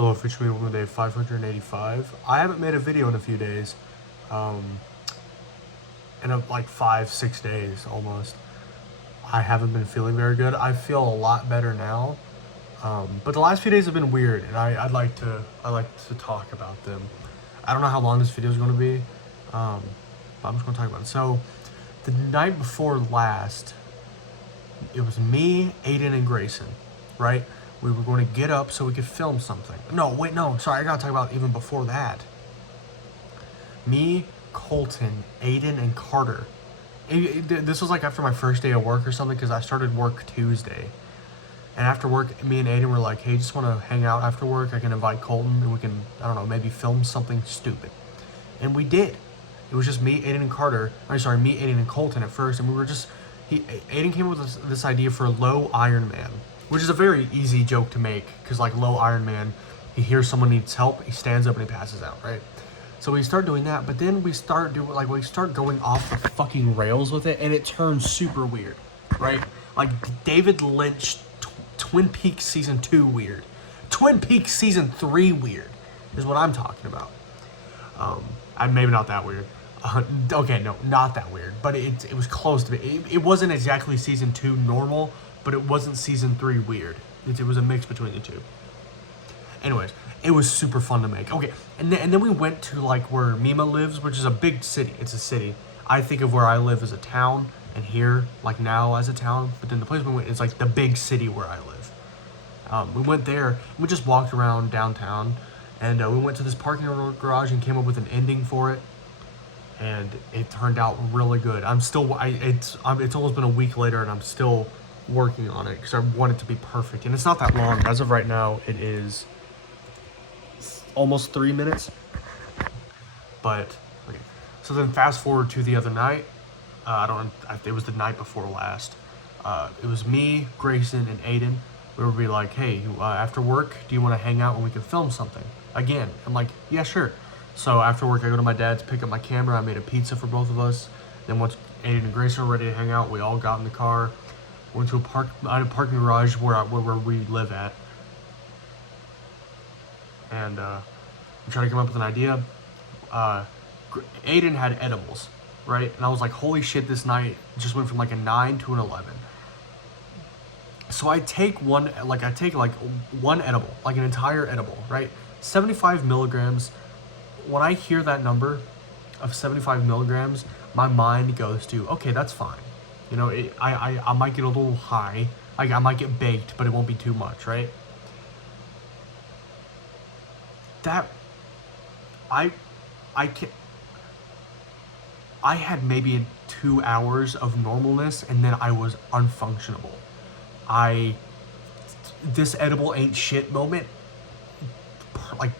Hello, Future Me Woman Day 585. I haven't made a video in a few days. Like 5-6 days almost. I haven't been feeling very good. I feel a lot better now. But the last few days have been weird, and I'd like to talk about them. I don't know how long this video is going to be, but I'm just going to talk about it. So, the night before last, it was me, Aiden, and Grayson, right? We were going to get up so we could film something. Sorry, I gotta talk about even before that. Me, Colton, Aiden, and Carter. This was like after my first day of work or something, because I started work Tuesday. And after work, me and Aiden were like, hey, just want to hang out after work. I can invite Colton and we can, I don't know, maybe film something stupid. And we did. It was just me, Aiden, and Carter. Me, Aiden, and Colton at first. And we were just, Aiden came up with this idea for low Iron Man, which is a very easy joke to make, because like low Iron Man, he hears someone needs help, he stands up and he passes out, right? So we start doing that, but then we start going off the fucking rails with it, and it turns super weird, right? Like David Lynch, Twin Peaks season 2 weird, Twin Peaks season 3 weird, is what I'm talking about. Maybe not that weird. Okay, no, not that weird, but it was close to it. It wasn't exactly season 2 normal, but it wasn't season 3 weird. It was a mix between the two. Anyways, it was super fun to make. Okay, and then we went to like where Mima lives, which is a big city. It's a city. I think of where I live as a town, and here, like now, as a town. But then the place we went is like the big city where I live. We went there, and we just walked around downtown, and we went to this parking garage and came up with an ending for it. And it turned out really good. It's almost been a week later, and I'm still working on it because I want it to be perfect. And it's not that long. As of right now, it is almost 3 minutes. But okay. So then fast forward to the other night. It was the night before last. It was me, Grayson, and Aiden. We would be like, hey, after work, do you want to hang out and we can film something? Again, I'm like, yeah, sure. So after work, I go to my dad's, pick up my camera. I made a pizza for both of us. Then once Aiden and Grayson were ready to hang out, we all got in the car, went to a parking garage where we live at, and we tried to come up with an idea. Aiden had edibles, right? And I was like, holy shit, this night just went from like a 9 to an 11. So I take one edible, like an entire edible, right? 75 milligrams. When I hear that number of 75 milligrams, my mind goes to, okay, that's fine. You know, I might get a little high. Like, I might get baked, but it won't be too much, right? I had maybe 2 hours of normalness, and then I was unfunctionable. This edible ain't shit moment, like,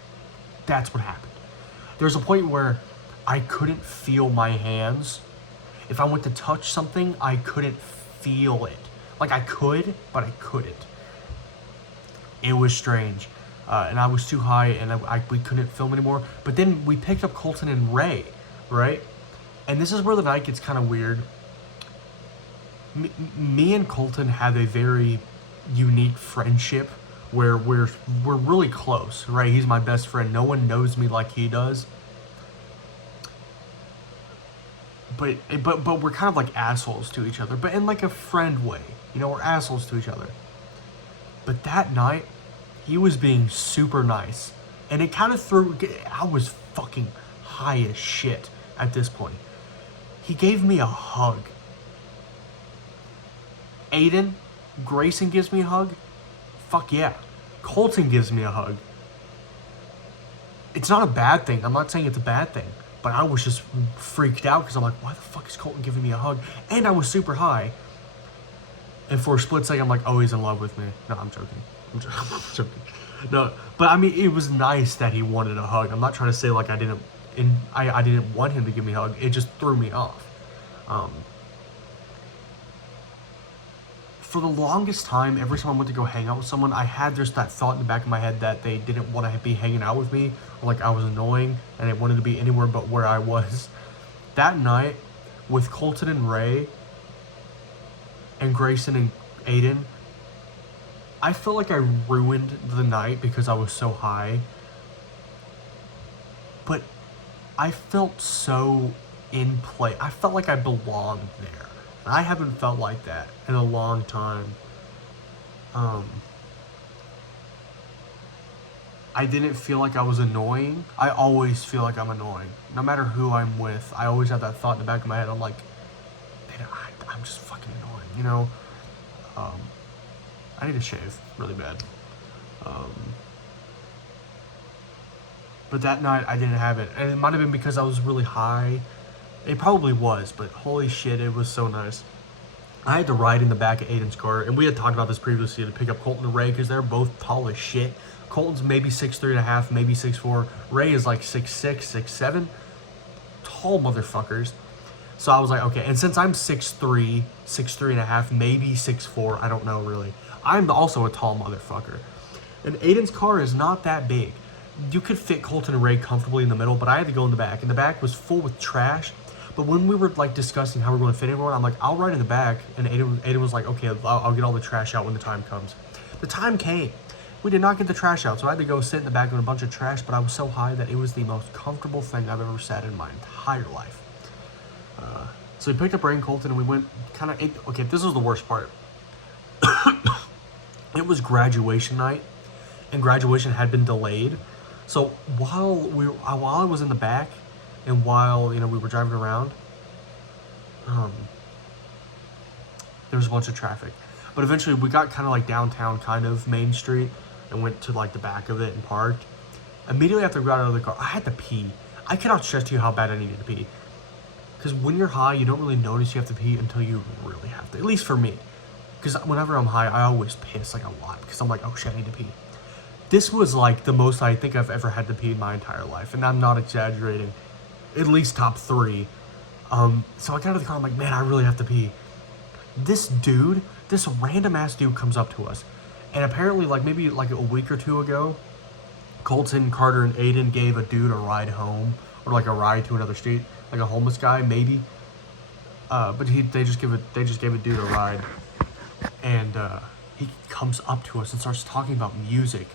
that's what happened. There's a point where I couldn't feel my hands. If I went to touch something, I couldn't feel it. Like I could, but I couldn't. It was strange. And I was too high, and we couldn't film anymore. But then we picked up Colton and Ray, right? And this is where the night gets kind of weird. Me and Colton have a very unique friendship where we're really close, right? He's my best friend. No one knows me like he does. But we're kind of like assholes to each other, but in like a friend way. You know, we're assholes to each other. But that night, he was being super nice. And it kind of I was fucking high as shit at this point. He gave me a hug. Aiden, Grayson gives me a hug. Fuck yeah. Colton gives me a hug. It's not a bad thing. I'm not saying it's a bad thing. But I was just freaked out because I'm like, why the fuck is Colton giving me a hug? And I was super high. And for a split second, I'm like, oh, he's in love with me. No, I'm joking. I'm joking. No, but I mean, it was nice that he wanted a hug. I'm not trying to say like I didn't want him to give me a hug. It just threw me off. For the longest time, every time I went to go hang out with someone, I had just that thought in the back of my head that they didn't want to be hanging out with me, or like I was annoying, and they wanted to be anywhere but where I was. That night, with Colton and Ray, and Grayson and Aiden, I felt like I ruined the night because I was so high. But I felt so in play. I felt like I belonged there. I haven't felt like that in a long time. I didn't feel like I was annoying. I always feel like I'm annoying. No matter who I'm with, I always have that thought in the back of my head. I'm like, I'm just fucking annoying, you know? I need to shave really bad. But that night I didn't have it. And it might have been because I was really high. It probably was, but holy shit, it was so nice. I had to ride in the back of Aiden's car, and we had talked about this previously, to pick up Colton and Ray because they're both tall as shit. Colton's maybe 6'3.5", maybe 6'4". Ray is like 6'6", 6'7". Tall motherfuckers. So I was like, okay, and since I'm 6'3", 6'3.5", maybe 6'4", I don't know really. I'm also a tall motherfucker. And Aiden's car is not that big. You could fit Colton and Ray comfortably in the middle, but I had to go in the back. And the back was full with trash. But when we were like discussing how we're going to fit everyone, I'm like, I'll ride in the back. And Aiden was like, okay, I'll get all the trash out when the time comes. The time came. We did not get the trash out, so I had to go sit in the back with a bunch of trash, but I was so high that it was the most comfortable thing I've ever sat in my entire life. So we picked up Ray and Colton, and we went kind of... Okay, this was the worst part. It was graduation night, and graduation had been delayed. So while I was in the back, and while we were driving around, there was a bunch of traffic. But eventually we got kind of like downtown, kind of Main Street, and went to like the back of it and parked. Immediately after we got out of the car, I had to pee. I cannot stress to you how bad I needed to pee. Because when you're high, you don't really notice you have to pee until you really have to. At least for me. Because whenever I'm high, I always piss like a lot. Because I'm like, oh shit, I need to pee. This was like the most I think I've ever had to pee in my entire life. And I'm not exaggerating. At least top 3. So I got out of the car, I'm like, man, I really have to pee. This random ass dude comes up to us. And apparently, like maybe like a week or two ago, Colton, Carter, and Aiden gave a dude a ride home. Or like a ride to another street. Like a homeless guy, maybe. But they just gave a dude a ride. And he comes up to us and starts talking about music.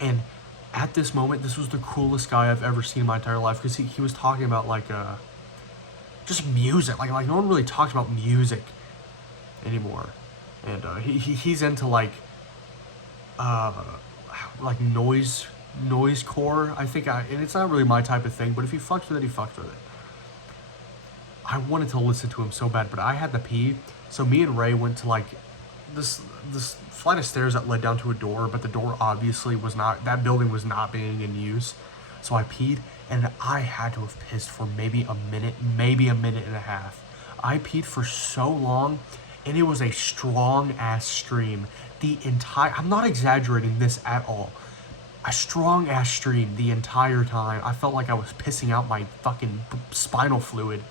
And at this moment, this was the coolest guy I've ever seen in my entire life. Because he was talking about like just music. Like no one really talks about music anymore. And he's into like noise core, I think. And it's not really my type of thing, but if he fucks with it, he fucks with it. I wanted to listen to him so bad, but I had to pee. So me and Ray went to like this flight of stairs that led down to a door, but the door obviously was not, that building was not being in use. So I peed, and I had to have pissed for maybe a minute and a half. I peed for so long, and it was a strong ass stream. I'm not exaggerating this at all. A strong ass stream the entire time. I felt like I was pissing out my fucking spinal fluid.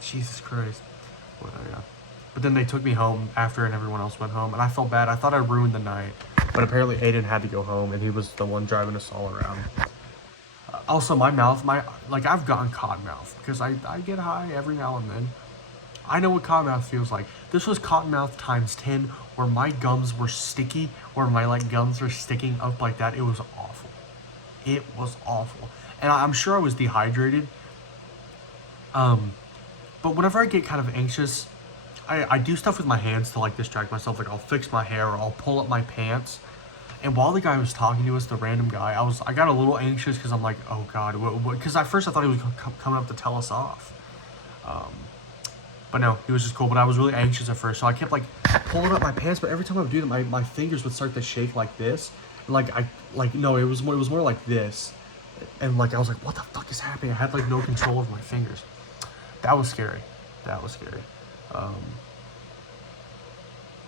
Jesus Christ. Well, yeah. But then they took me home after, and everyone else went home, and I felt bad. I thought I ruined the night. But apparently Aiden had to go home, and he was the one driving us all around. Also, my mouth, I've gotten cotton mouth, because I get high every now and then. I know what cotton mouth feels like. This was cotton mouth times 10, where my gums were sticky, where my gums were sticking up like that. It was awful. It was awful. And I'm sure I was dehydrated. But whenever I get kind of anxious, I do stuff with my hands to distract myself. Like I'll fix my hair, or I'll pull up my pants. And while the guy was talking to us, the random guy, I got a little anxious because I'm like, oh god, because at first I thought he was coming up to tell us off. But no, he was just cool. But I was really anxious at first, so I kept pulling up my pants. But every time I would do that, my fingers would start to shake like this. No, it was more like this. And I was like, what the fuck is happening? I had no control of my fingers. That was scary. But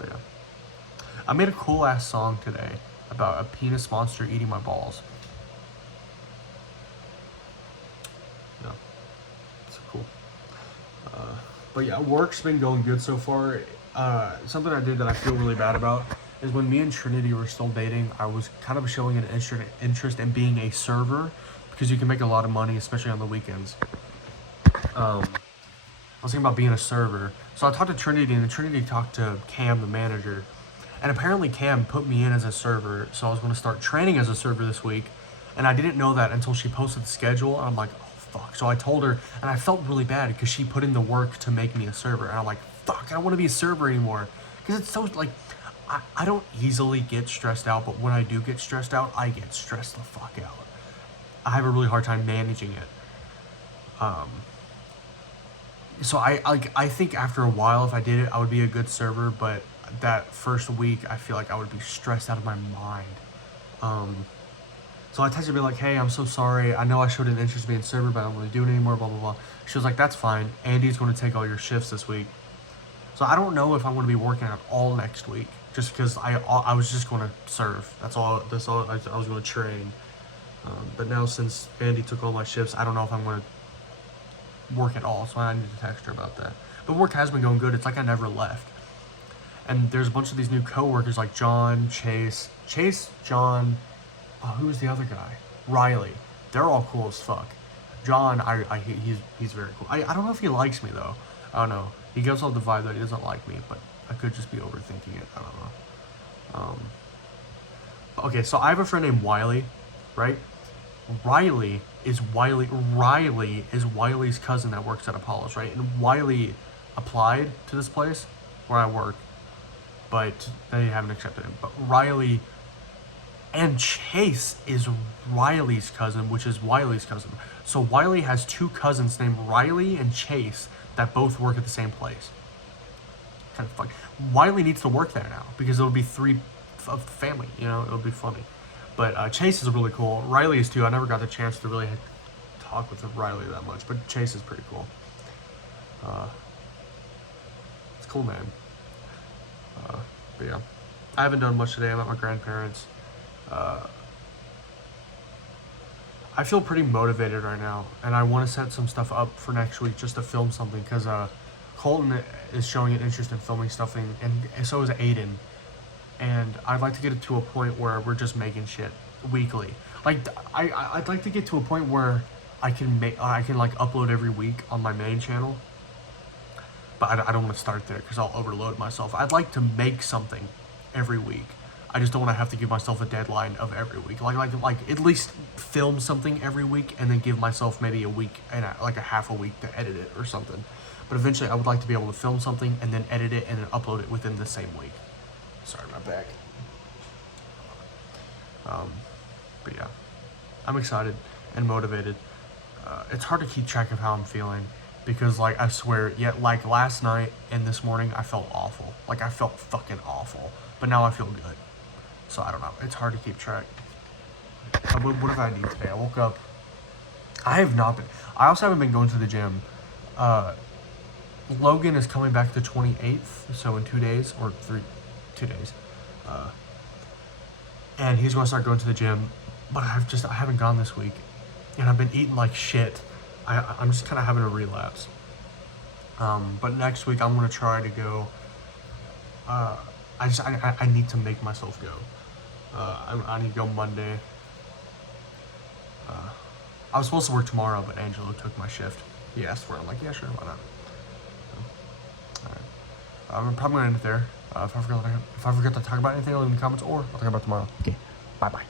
yeah. I made a cool ass song today about a penis monster eating my balls. Yeah. It's cool. But yeah, work's been going good so far. Something I did that I feel really bad about is when me and Trinity were still dating, I was kind of showing an interest in being a server, because you can make a lot of money, especially on the weekends. I was thinking about being a server. So I talked to Trinity, and Trinity talked to Cam, the manager. And apparently Cam put me in as a server, so I was going to start training as a server this week. And I didn't know that until she posted the schedule. And I'm like, oh, fuck. So I told her, and I felt really bad because she put in the work to make me a server. And I'm like, fuck, I don't want to be a server anymore. Because it's so, like, I don't easily get stressed out, but when I do get stressed out, I get stressed the fuck out. I have a really hard time managing it. So I think after a while, if I did it, I would be a good server, but that first week, I feel like I would be stressed out of my mind. So I texted her like, hey, I'm so sorry. I know I showed an interest in being server, but I don't want to do it anymore, blah, blah, blah. She was like, that's fine. Andy's going to take all your shifts this week. So I don't know if I'm going to be working at all next week, just because I was just going to serve. That's all I was going to train. But now since Andy took all my shifts, I don't know if I'm going to work at all. So I need to text her about that. But work has been going good. It's like I never left. And there's a bunch of these new coworkers like John, Chase, John, who was the other guy? Riley. They're all cool as fuck. John, he's very cool. I don't know if he likes me though. I don't know. He gives off the vibe that he doesn't like me, but I could just be overthinking it. I don't know. Okay, so I have a friend named Wiley, right? Riley is Wiley's cousin that works at Apollo's, right? And Wiley applied to this place where I work, but they haven't accepted him. But Riley and Chase is Riley's cousin, which is Wiley's cousin. So Wiley has two cousins named Riley and Chase that both work at the same place. Kind of fun. Wiley needs to work there now because it'll be three of the family. You know, it'll be funny. But Chase is really cool. Riley is too. I never got the chance to really talk with Riley that much, but Chase is pretty cool. It's cool, man. But yeah, I haven't done much today. I'm at my grandparents'. I feel pretty motivated right now, and I want to set some stuff up for next week just to film something, because Colton is showing an interest in filming stuff, and so is Aiden. And I'd like to get it to a point where we're just making shit weekly. Like, I'd like to get to a point where I can like upload every week on my main channel. But I don't want to start there because I'll overload myself. I'd like to make something every week. I just don't want to have to give myself a deadline of every week. Like at least film something every week and then give myself maybe a week and like a half a week to edit it or something. But eventually I would like to be able to film something and then edit it and then upload it within the same week. Sorry, my back. But yeah, I'm excited and motivated. It's hard to keep track of how I'm feeling because, like, I swear, like last night and this morning, I felt awful. Like, I felt fucking awful. But now I feel good. So I don't know. It's hard to keep track. What have I done today? I woke up. I have not been. I also haven't been going to the gym. Logan is coming back the 28th, so in 2 days, or 2 days. And he's going to start going to the gym, but I haven't gone this week. And I've been eating like shit. I'm just kind of having a relapse. But next week I'm going to try to go. I need to make myself go. I need to go Monday. I was supposed to work tomorrow, but Angelo took my shift. He asked for it. I'm like, yeah, sure, why not? Alright. I'm probably going to end it there. If I forget to talk about anything, I'll leave in the comments, or I'll talk about it tomorrow. Okay, bye-bye.